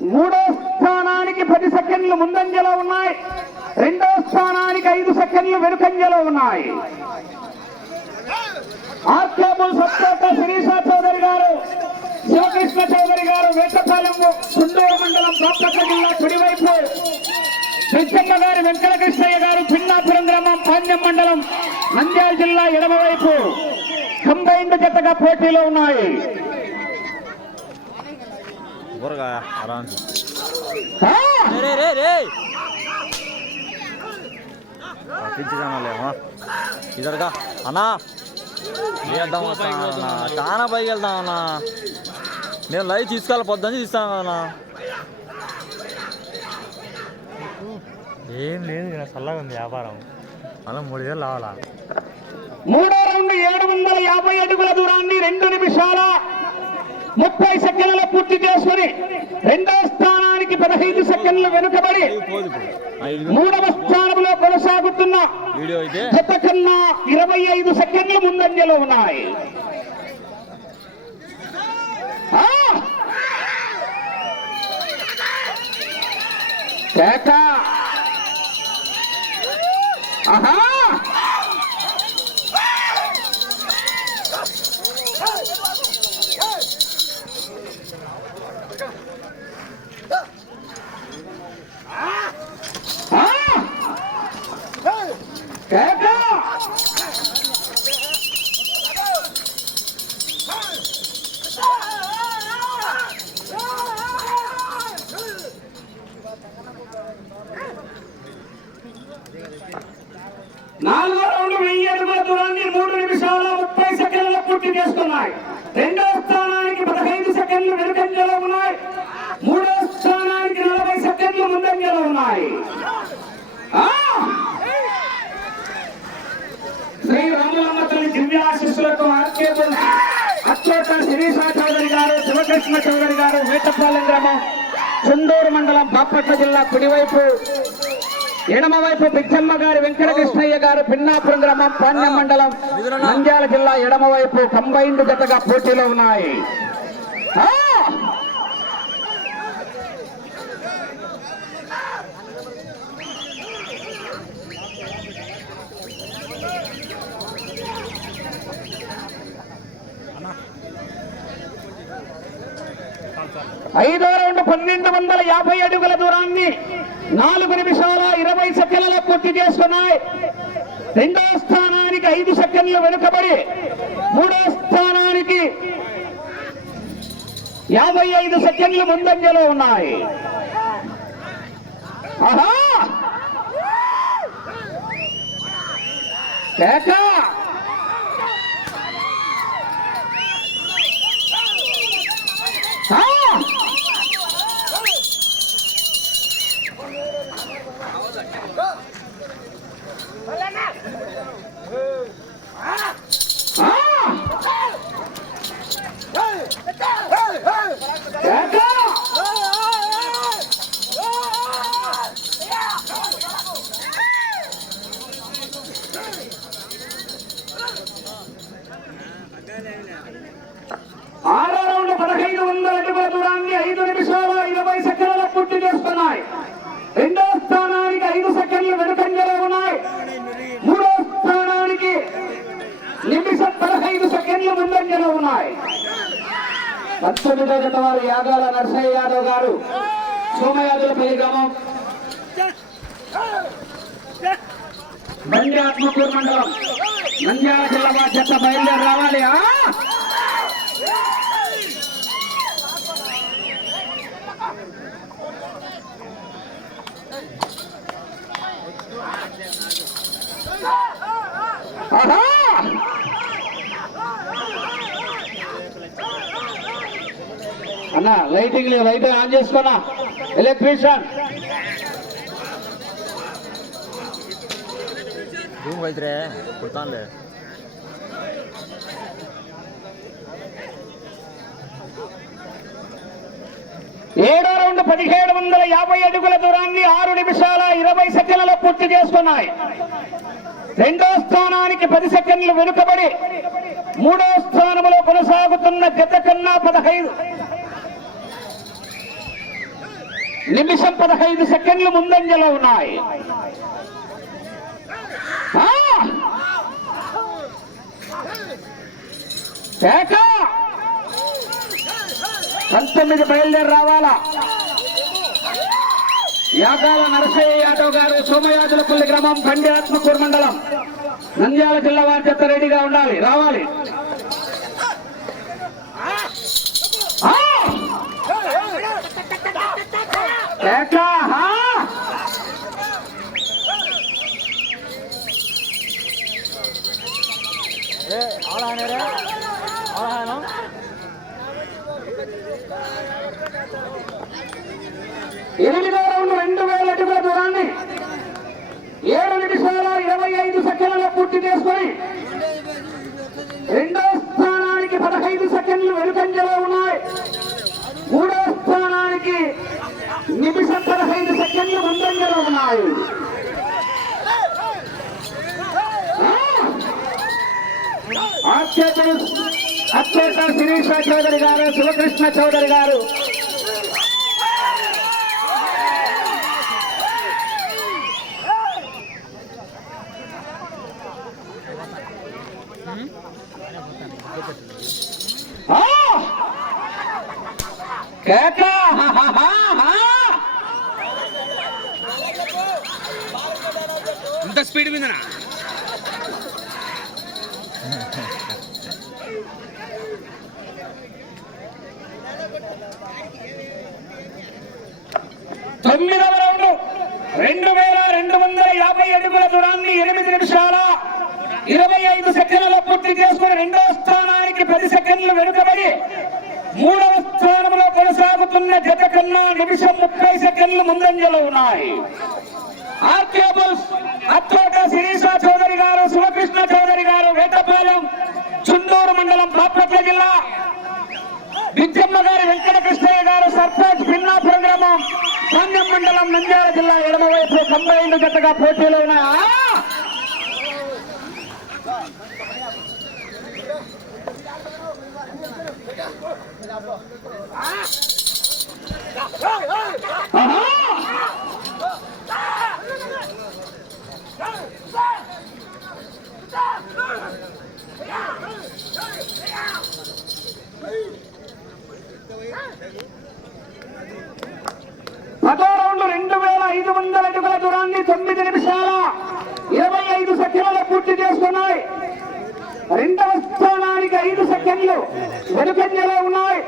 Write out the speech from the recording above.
మూడో స్థానానికి పది సెకండ్లు ముందంజలో ఉన్నాయి. రెండో స్థానానికి ఐదు సెకండ్లు వెనుకంజలో ఉన్నాయి. ఆర్కేబుల్ సత్కోట శిరీష చౌదరి గారు శివకృష్ణ చౌదరి గారు వేటపాలెం చుండూరు మండలం బాపట్ల జిల్లా కుడివైపు. పెంచమ్మ గారు వెంకటకృష్ణయ్య గారు పిన్నాపురం గ్రామం పాండ్యం మండలం నంద్యాల జిల్లా ఎడమవైపు. కంబైన్డ్ జతగా పోటీలో ఉన్నాయి. రే పట్టించుదామలేమా ఇదరగా అన్నా వేద్దాం అన్నా. చాలా పైకి వెళ్దాం అన్నా. నేను లైవ్ తీసుకెళ్ళి పొద్దున్న తీస్తాను కదన్నా ఏం లేదు చల్లగా ఉంది వ్యాపారం. మళ్ళీ మూడు వేలు రావాలా? మూడో రౌండ్ ఏడు వందల యాభై అడుగుల దూరాన్ని రెండు నిమిషాల ముప్పై సెకండ్ల పూర్తి చేసుకుని రెండో స్థానానికి పదహైదు సెకండ్లు వెనుకబడి మూడవ స్థానంలో కొనసాగుతున్న గత కన్నా ఇరవై ఐదు సెకండ్లు ముందంజలో ఉన్నాయి! కేక! ఆహా! నాలుగో రౌండ్ వెయ్యి అడుగుల దూరాన్ని మూడు నిమిషాల ముప్పై సెకండ్ల పూర్తి చేసుకున్నాయి. రెండో స్థానానికి పదహైదు సెకండ్లు వెనుకంజలో ఉన్నాయి. మూడో స్థానానికి నలభై సెకండ్లు ముందంజలో ఉన్నాయి. శ్రీ రాములమ్మ తల్లి దివ్యాశిస్సులకు ఆర్కేబుల్ అచ్చోట శిరీషా చౌదరి గారు శివకృష్ణ చౌదరి గారు వేటపాలెం గ్రామం చుండూరు మండలం బాపట్ల జిల్లా కుడివైపు. ఎడమవైపు పిచ్చమ్మ గారి వెంకటకృష్ణయ్య గారు పిన్నాపురం గ్రామం పాండ్య మండలం నంద్యాల జిల్లా ఎడమవైపు కంబైన్డ్ జతగా పోటీలో ఉన్నాయి. ఐదో రెండు పన్నెండు వందల యాభై అడుగుల దూరాన్ని నాలుగు నిమిషాల ఇరవై సెకండ్లలో పూర్తి చేసుకున్నాయి రెండో స్థానానికి ఐదు సెకండ్లు వెనుకబడి మూడో స్థానానికి యాభై ఐదు సెకండ్లు ముందంజలో ఉన్నాయి. ఆహా! కేక ఆ! ఆ! కేక! ఆరో రౌండ్ పదహైదు వందల అడుగుల దూరాన్ని ఐదు నిమిషాల ఇరవై సెకండ్ల పూర్తి చేస్తున్నాయి రెండో స్థానానికి ఐదు సెకండ్లు వెనుకంజలో ఉన్నాయి మూడో స్థానానికి నిమిషం పదహైదు సెకండ్లు ముందంజలో ఉన్నాయి. పంతొమ్మిదో జత వారు యాగాల నర్సయ్య యాదవ్ గారు. సోమయాదులపల్లి గ్రామం. బండి ఆత్మకూరు మండలం. నంద్యాల జిల్లా మా జత బయలుదేరి రావాలి ఆహా! అన్న లైటింగ్ లేదు లైట్ ఆన్ చేసుకున్నా. ఎలక్ట్రీషియన్. కుడతానులే. ఏడో రౌండ్ పదిహేడు వందల యాభై అడుగుల దూరాన్ని ఆరు నిమిషాల ఇరవై సెకండ్లలో పూర్తి చేసుకున్నాయి. రెండో స్థానానికి పది సెకండ్లు వెనుకబడి మూడో స్థానంలో కొనసాగుతున్న గత కన్నా పదహైదు నిమిషం పదహైదు సెకండ్లు ముందంజలో ఉన్నాయి. పంతొమ్మిది బయలుదేరి రావాలా? యాగాల నరసయ్య యాదవ్ గారు సోమయాజులపల్లి గ్రామం పండి ఆత్మకూరు మండలం. నంద్యాల జిల్లా వారి చెత్త రెడీగా ఉండాలి. రావాలి. ఎనిమిదో రౌండ్ రెండు వేల అడుగుల దూరాన్ని ఏడు నిమిషాల ఇరవై ఐదు సెకండ్లలో పూర్తి చేసుకొని నిమిషం పదహైదు సెకండ్లు ముందంజలో ఉన్నాయి ఆశ్చర్యం అత్యంత శిరీష చౌదరి గారు శివకృష్ణ చౌదరి గారు ఆ! కేక! పెద్ద స్పీడ్ మీదనా? తొమ్మిదవ రౌండ్. రెండు వేల రెండు వందల యాభై అడుగుల దూరాన్ని ఎనిమిది నిమిషాల ఇరవై ఐదు సెకండ్లలో పూర్తి చేసుకుని రెండవ స్థానానికి పది సెకండ్లు వెనుకబడి మూడవ స్థానంలో కొనసాగుతున్న జత కన్నా నిమిషం ముప్పై సెకండ్లు ముందంజలో ఉన్నాయి. ఆర్కేబుల్స్ అత్తోట శిరీష చౌదరి గారు శివకృష్ణ చౌదరి గారు వేటపాలెం చుండూరు మండలం బాపట్ల జిల్లా. విద్యమ్మ గారి వెంకట కృష్ణయ్య గారు సర్పంచ్ భిన్నాపురం గ్రామం ధాన్యం మండలం నంద్యాల జిల్లా ఎడమవైపు కంబైండ్ జతగా పోటీలో ఉన్నాయి. ఆ! పదో రౌండ్ రెండు వేల ఐదు వందల అడుగుల దూరాన్ని తొమ్మిది నిమిషాల ఇరవై ఐదు సెకండ్లు పూర్తి చేస్తున్నాయి రెండవ స్థానానికి ఐదు సెకండ్లు వెనుకంజలో ఉన్నాయి.